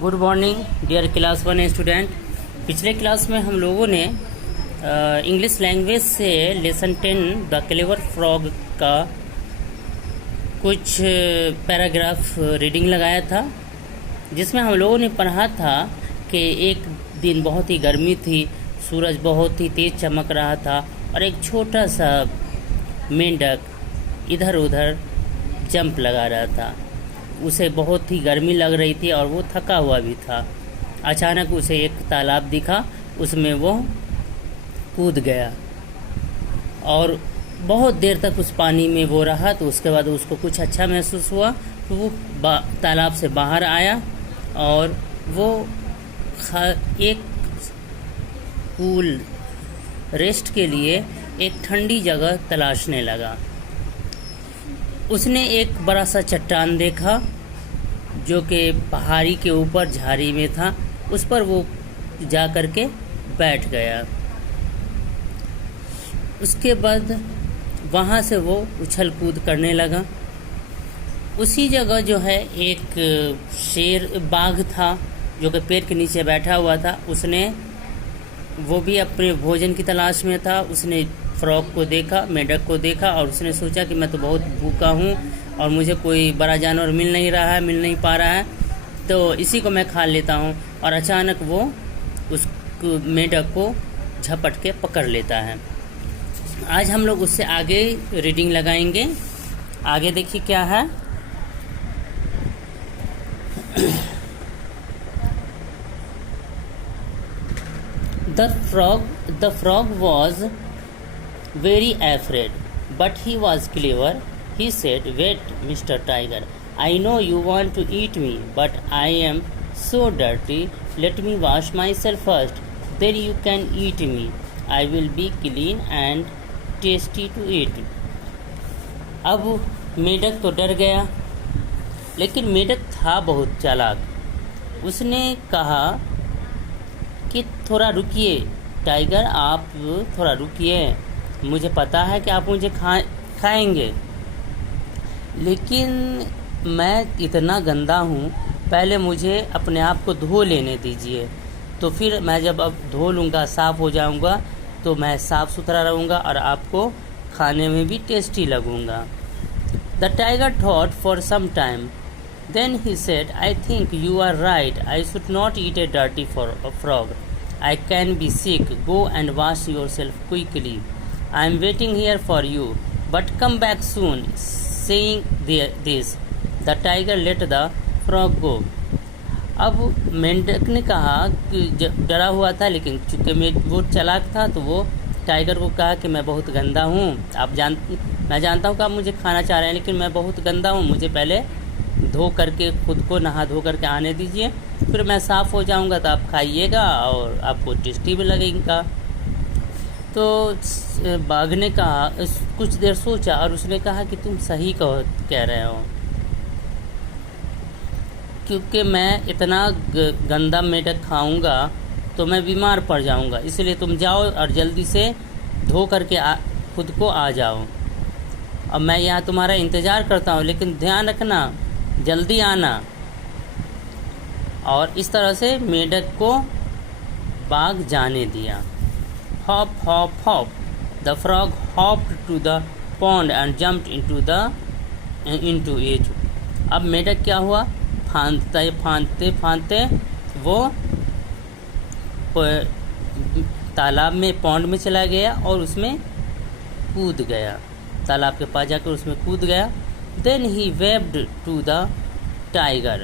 Good morning dear class 1 student. पिछले class में हम लोगों ने इंग्लिश लैंग्वेज से लेसन 10 द क्लेवर फ्रॉग का कुछ पैराग्राफ रीडिंग लगाया था, जिसमें हम लोगों ने पढ़ा था कि एक दिन बहुत ही गर्मी थी, सूरज बहुत ही तेज़ चमक रहा था और एक छोटा सा मेंढक इधर उधर जंप लगा रहा था। उसे बहुत ही गर्मी लग रही थी और वो थका हुआ भी था। अचानक उसे एक तालाब दिखा, उसमें वो कूद गया और बहुत देर तक उस पानी में वो रहा। तो उसके बाद उसको कुछ अच्छा महसूस हुआ, तो वो तालाब से बाहर आया और वो एक कूल रेस्ट के लिए एक ठंडी जगह तलाशने लगा। उसने एक बड़ा सा चट्टान देखा जो कि पहाड़ी के ऊपर झाड़ी में था। उस पर वो जा कर के बैठ गया। उसके बाद वहाँ से वो उछल कूद करने लगा। उसी जगह जो है एक बाघ था जो कि पेड़ के नीचे बैठा हुआ था। वो भी अपने भोजन की तलाश में था। उसने फ्रॉग को देखा, मेंढक को देखा और उसने सोचा कि मैं तो बहुत भूखा हूँ और मुझे कोई बड़ा जानवर मिल नहीं पा रहा है, तो इसी को मैं खा लेता हूँ। और अचानक वो उस मेंढक को झपट के पकड़ लेता है। आज हम लोग उससे आगे रीडिंग लगाएंगे। आगे देखिए क्या है। The frog was very afraid, but he was clever. He said, "Wait, Mr. Tiger. I know you want to eat me, but I am so dirty. Let me wash myself first. Then you can eat me. I will be clean and tasty to eat." अब मेंढक तो डर गया, लेकिन मेंढक था बहुत चालाक। उसने कहा कि थोड़ा रुकिए टाइगर, आप थोड़ा रुकिए। मुझे पता है कि आप मुझे खाएंगे, लेकिन मैं इतना गंदा हूँ, पहले मुझे अपने आप को धो लेने दीजिए। तो फिर मैं जब अब धो लूँगा, साफ़ हो जाऊँगा, तो मैं साफ़ सुथरा रहूँगा और आपको खाने में भी टेस्टी लगूँगा। The tiger thought for some time, then he said, "I think you are right. I should not eat a dirty frog. I can be sick. Go and wash yourself quickly. I am waiting here for you, but come back soon." Saying this, the tiger let the frog go. अब मेंढक ने कहा कि डरा हुआ था, लेकिन चूँकि वो चालाक था, तो वो टाइगर को कहा कि मैं बहुत गंदा हूँ। मैं जानता हूँ कि आप मुझे खाना चाह रहे हैं, लेकिन मैं बहुत गंदा हूँ। मुझे पहले धो करके खुद को नहा धो करके आने दीजिए, फिर मैं साफ़ हो जाऊंगा तो आप खाइएगा और आपको टेस्टी भी लगेगा। तो बाघ ने कहा, कुछ देर सोचा और उसने कहा कि तुम सही कह रहे हो, क्योंकि मैं इतना गंदा मेंढक खाऊंगा तो मैं बीमार पड़ जाऊंगा। इसलिए तुम जाओ और जल्दी से धो करके खुद को आ जाओ। अब मैं यहाँ तुम्हारा इंतज़ार करता हूँ, लेकिन ध्यान रखना, जल्दी आना। और इस तरह से मेंढक को बाघ जाने दिया। Hop hop hop, the frog hopped to the pond and jumped into it. अब मेंढक क्या हुआ, फांदते वो तालाब में, पॉन्ड में चला गया और उसमें कूद गया। तालाब के पास जाकर उसमें कूद गया। Then he waved to the tiger.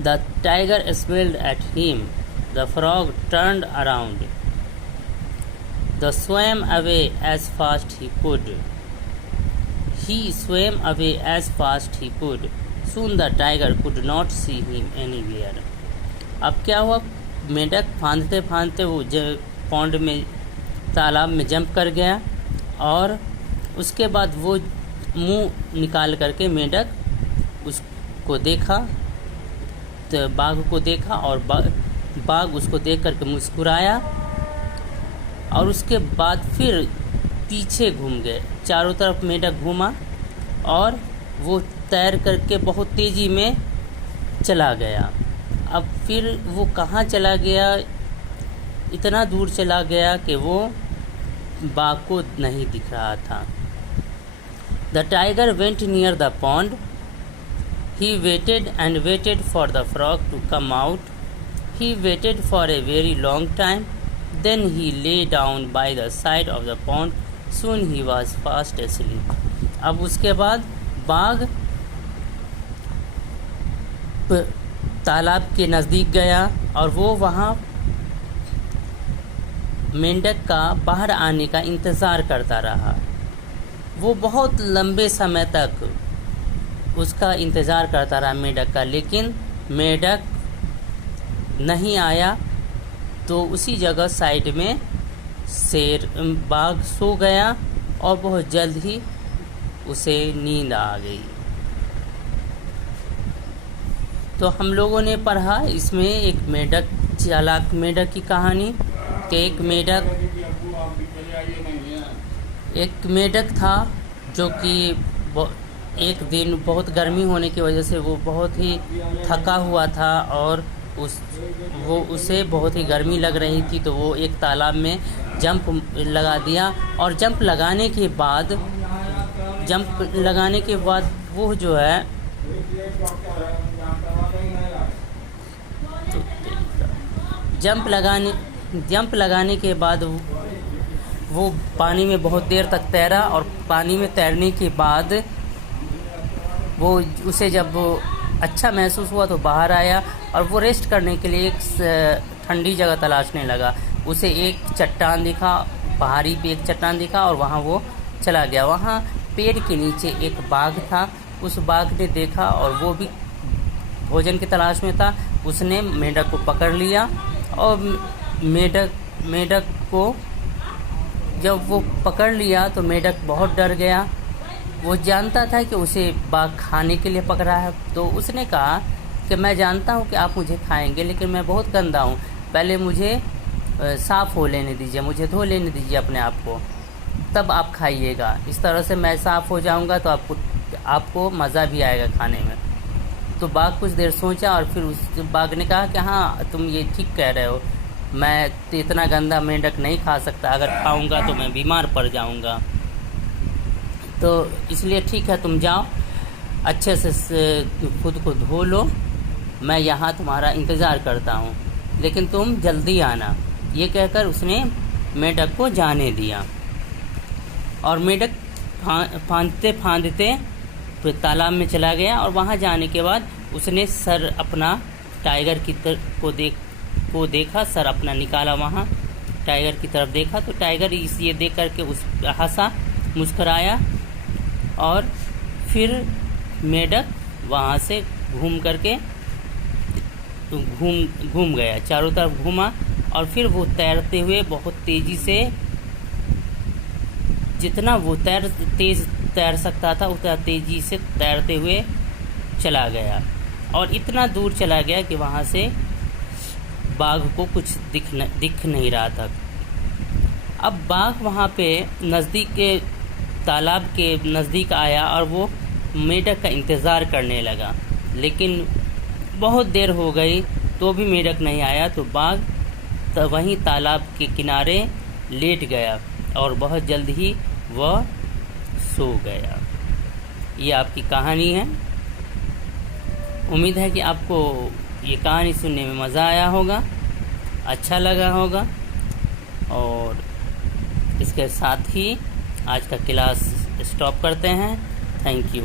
The tiger smiled at him. The frog turned around. He swam away as fast he could. Soon the tiger could not see him anywhere. अब क्या हुआ, मेंढक फांदते वो पॉन्ड में, तालाब में jump कर गया और उसके बाद वो मुंह निकाल करके मेंढक उसको देखा, तो बाघ को देखा और बाघ उसको देख करके मुस्कुराया और उसके बाद फिर पीछे घूम गए। चारों तरफ मेंढक घूमा और वो तैर करके बहुत तेज़ी में चला गया। अब फिर वो कहाँ चला गया, इतना दूर चला गया कि वो बाघ को नहीं दिख रहा था। The tiger went near the pond. He waited and waited for the frog to come out. He waited for a very long time. Then he lay down by the side of the pond. Soon he was fast asleep. अब उसके बाद बाघ तालाब के नज़दीक गया और वो वहाँ मेंढक का बाहर आने का इंतज़ार करता रहा। वो बहुत लंबे समय तक उसका इंतज़ार करता रहा मेंढक का, लेकिन मेंढक नहीं आया। तो उसी जगह साइड में बाघ सो गया और बहुत जल्द ही उसे नींद आ गई। तो हम लोगों ने पढ़ा इसमें एक मेंढक, चालाक मेंढक की कहानी कि एक मेंढक था जो कि एक दिन बहुत गर्मी होने की वजह से वो बहुत ही थका हुआ था और उसे बहुत ही गर्मी लग रही थी। तो वो एक तालाब में जंप लगा दिया और जंप लगाने के बाद वो जो है जंप लगाने के बाद वो पानी में बहुत देर तक तैरा और पानी में तैरने के बाद उसे जब अच्छा महसूस हुआ तो बाहर आया और वो रेस्ट करने के लिए एक ठंडी जगह तलाशने लगा। उसे एक चट्टान दिखा, पहाड़ी पे एक चट्टान दिखा और वहाँ वो चला गया। वहाँ पेड़ के नीचे एक बाघ था। उस बाघ ने देखा और वो भी भोजन की तलाश में था। उसने मेंढक को पकड़ लिया और मेंढक को जब वो पकड़ लिया तो मेंढक बहुत डर गया। वो जानता था कि उसे बाघ खाने के लिए पकड़ा है। तो उसने कहा कि मैं जानता हूँ कि आप मुझे खाएंगे, लेकिन मैं बहुत गंदा हूँ, पहले मुझे साफ़ हो लेने दीजिए, मुझे धो लेने दीजिए अपने आप को, तब आप खाइएगा। इस तरह से मैं साफ़ हो जाऊँगा तो आपको मज़ा भी आएगा खाने में। तो बाघ कुछ देर सोचा और फिर उस बाघ ने कहा कि हाँ, तुम ये ठीक कह रहे हो, मैं तो इतना गंदा मेंढक नहीं खा सकता, अगर खाऊंगा तो मैं बीमार पड़ जाऊंगा। तो इसलिए ठीक है, तुम जाओ, अच्छे से खुद को धो लो, मैं यहाँ तुम्हारा इंतज़ार करता हूँ, लेकिन तुम जल्दी आना। ये कहकर उसने मेंढक को जाने दिया और मेंढक फांदते फिर तालाब में चला गया। और वहाँ जाने के बाद उसने सर अपना टाइगर को देखा, सर अपना निकाला, वहाँ टाइगर की तरफ देखा तो टाइगर ये देख करके हंसा, मुस्कुराया और फिर मेंढक वहाँ से घूम गया, चारों तरफ घूमा और फिर वो तैरते हुए बहुत तेज़ी से, जितना वो तेज़ तैर सकता था उतना तेज़ी से तैरते हुए चला गया और इतना दूर चला गया कि वहाँ से बाघ को कुछ दिख नहीं रहा था। अब बाघ वहाँ पे नज़दीक के तालाब के नज़दीक आया और वो मेंढक का इंतज़ार करने लगा, लेकिन बहुत देर हो गई तो भी मेंढक नहीं आया। तो बाघ वहीं तालाब के किनारे लेट गया और बहुत जल्द ही वह सो गया। ये आपकी कहानी है। उम्मीद है कि आपको ये कहानी सुनने में मज़ा आया होगा, अच्छा लगा होगा। और इसके साथ ही आज का क्लास स्टॉप करते हैं। Thank you.